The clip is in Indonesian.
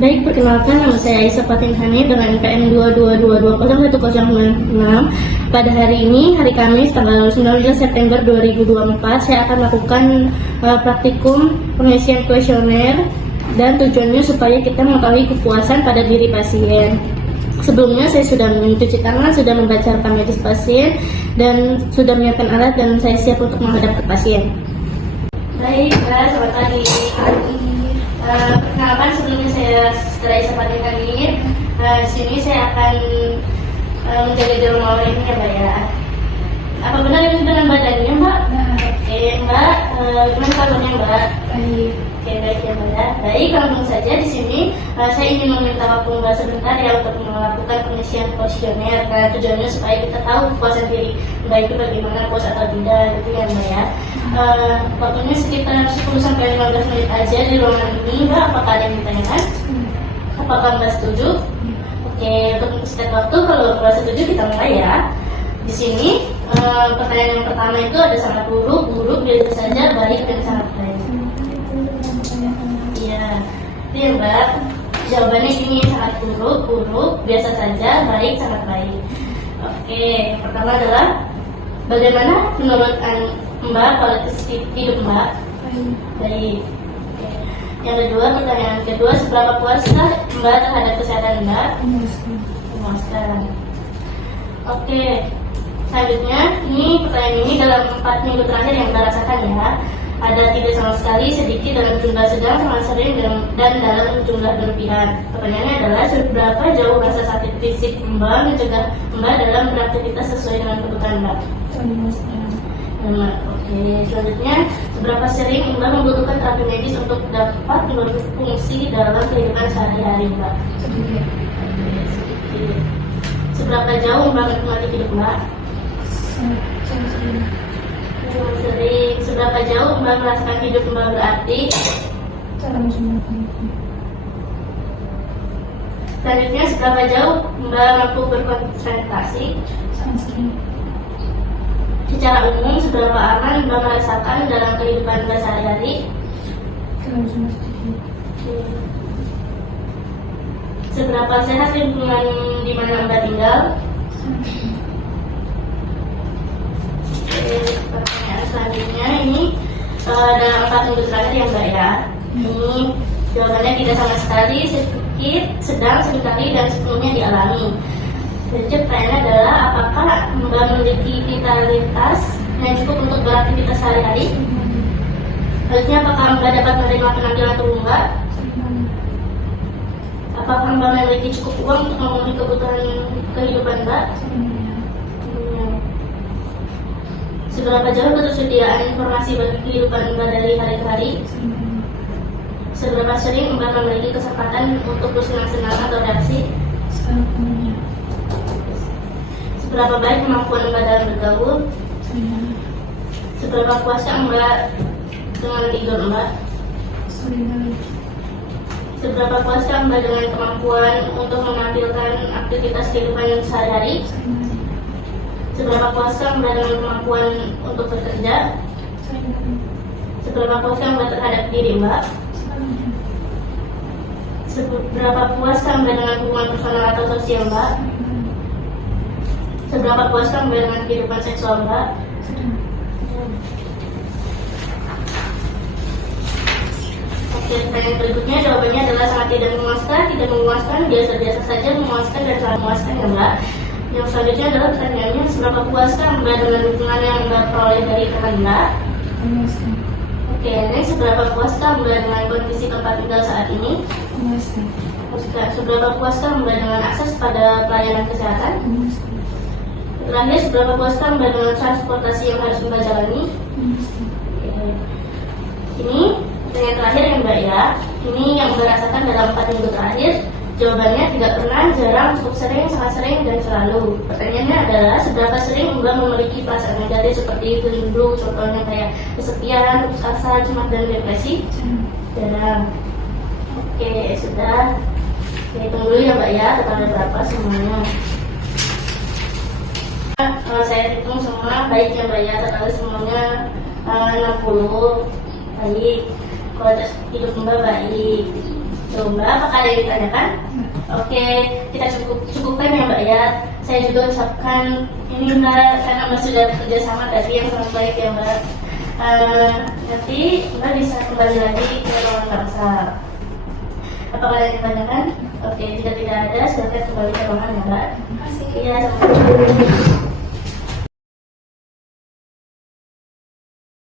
Baik, perkenalkan nama saya Aisyah Fatin Hani dengan NPM 222201096. Pada hari ini, hari Kamis, tanggal 19 September 2024, saya akan melakukan praktikum pengisian kuesioner dan tujuannya supaya kita mengetahui kepuasan pada diri pasien. Sebelumnya saya sudah mencuci tangan, sudah membaca rekam medis pasien, dan sudah menyiapkan alat dan saya siap untuk menghadap ke pasien. Baik, selamat pagi. Perkenalkan, sebelumnya saya Aisyah Fatin Hani. Di sini saya akan menjaga di rumah orang ini ya Mbak ya. Apa benar itu dengan badannya Mbak? Oke Mbak, gimana kabarnya Mbak? Baik. Oke, baik ya Mbak ya. Baik, langsung saja di sini saya ingin meminta waktu Mbak sebentar ya untuk melakukan pengisian kuesioner. Nah, tujuannya supaya kita tahu kepuasan diri Mbak itu bagaimana, puas atau tidak gitu ya Mbak ya. Waktunya sekitar 10 sampai 15 menit aja di ruangan ini Mbak. Apakah ada yang ditanyakan? Apakah Mbak setuju? Oke, untuk setiap waktu kalau Mbak setuju kita mulai ya. Di sini pertanyaan yang pertama itu ada sangat buruk, biasa saja, baik dan sangat baik. Iya, itu ya Mbak. Jawabannya ini sangat buruk, biasa saja, baik, sangat baik. Oke, yang pertama adalah bagaimana menurut Mbak kualitas hidup Mbak? Baik. Oke. Yang kedua, pertanyaan kedua, seberapa puaskah Mbak terhadap kesehatan Mbak? Puaskan. Oke. Selanjutnya, ini pertanyaan ini dalam 4 minggu terakhir yang Mbak rasakan ya. Ada tidak sama sekali, sedikit, dalam jumlah sedang, sangat sering, dan dalam jumlah berlebihan. Pertanyaannya adalah seberapa jauh rasa sakit fisik Mbak mencegah Mbak dalam beraktivitas sesuai dengan kebutuhan Mbak? Oke, selanjutnya seberapa sering Mbak membutuhkan terapi medis untuk dapat berfungsi dalam kehidupan sehari-hari Mbak? Sedikit. Sedikit. Seberapa jauh Mbak menikmati hidup Mbak? Sering. Sering. Seberapa jauh Mbak merasakan hidup Mbak berarti? Selanjutnya, seberapa jauh Mbak mampu berkonsentrasi? Sangat sering. Secara umum, seberapa aman Mbak merasakan dalam kehidupan Mbak sehari-hari? Terlalu sedikit. Seberapa sehat lingkungan di mana Mbak tinggal? Sangat sering. Pertanyaan selanjutnya ini dalam 4 minggu terakhir ya Mbak ya. Ini jawabannya tidak sama sekali, sedikit, sedang, sesekali, dan sepenuhnya dialami. Jadi pertanyaannya adalah apakah Mbak memiliki vitalitas yang cukup untuk beraktivitas sehari-hari? Selanjutnya, apakah Mbak dapat menerima penampilan tubuh Mbak? Apakah Mbak memiliki cukup uang untuk memenuhi kebutuhan kehidupan Mbak? Seberapa jauh ketersediaan informasi bagi kehidupan Mbak dari hari ke hari? Seberapa sering Mbak memiliki kesempatan untuk bersenang-senang atau reaksi? Sepenuhnya. Seberapa baik kemampuan Mbak dalam bergaul? Seberapa puaskah Mbak dengan tidur Mbak? Seberapa puaskah Mbak dengan kemampuan untuk menampilkan aktivitas kehidupan sehari-hari? Seberapa puaskah Mbak dengan kemampuan untuk bekerja? Seberapa puaskah Mbak terhadap diri Mbak? Seberapa puaskah Mbak dengan hubungan personal atau sosial Mbak? Seberapa puaskah Mbak dengan kehidupan seksual Mbak? Oke, pertanyaan berikutnya jawabannya adalah sangat tidak memuaskan, biasa-biasa saja, memuaskan, dan sangat memuaskan ya Mbak. Yang selanjutnya adalah pertanyaannya, seberapa puaskah Mbak dengan dukungan yang Mbak peroleh dari teman Mbak? Oke, next, seberapa puaskah Mbak dengan kondisi tempat tinggal saat ini? Seberapa puaskah Mbak dengan akses pada pelayanan kesehatan? Terakhir, seberapa puaskah Mbak dengan transportasi yang harus Mbak jalani? Ini pertanyaan terakhir ya Mbak ya. Ini yang Mbak rasakan dalam 4 minggu terakhir. Jawabannya tidak pernah, jarang, cukup sering, sangat sering, dan selalu. Pertanyaannya adalah seberapa sering Mbak memiliki perasaan negatif seperti rindu, contohnya kayak kesepian, putus asa, cemas, dan depresi? Jarang. Oke, sudah. Oke, tunggu dulu ya Mbak ya, totalnya berapa semuanya. Saya hitung semua, baik ya Mbak ya, totalnya semuanya 60. Baik, kualitas hidup Mbak baik. Coba, apakah ada yang ditanyakan? Oke, kita cukupkan ya Mbak ya. Saya juga ucapkan ini Mbak, karena Mbak sudah bekerja sama tadi yang sangat baik ya Mbak. Nanti Mbak bisa kembali lagi ke ruangan bangsa. Apakah ada yang ditanyakan? Oke, jika tidak ada, silakan kembali ke ruangan ya Mbak. Terima kasih. Iya, sama-sama.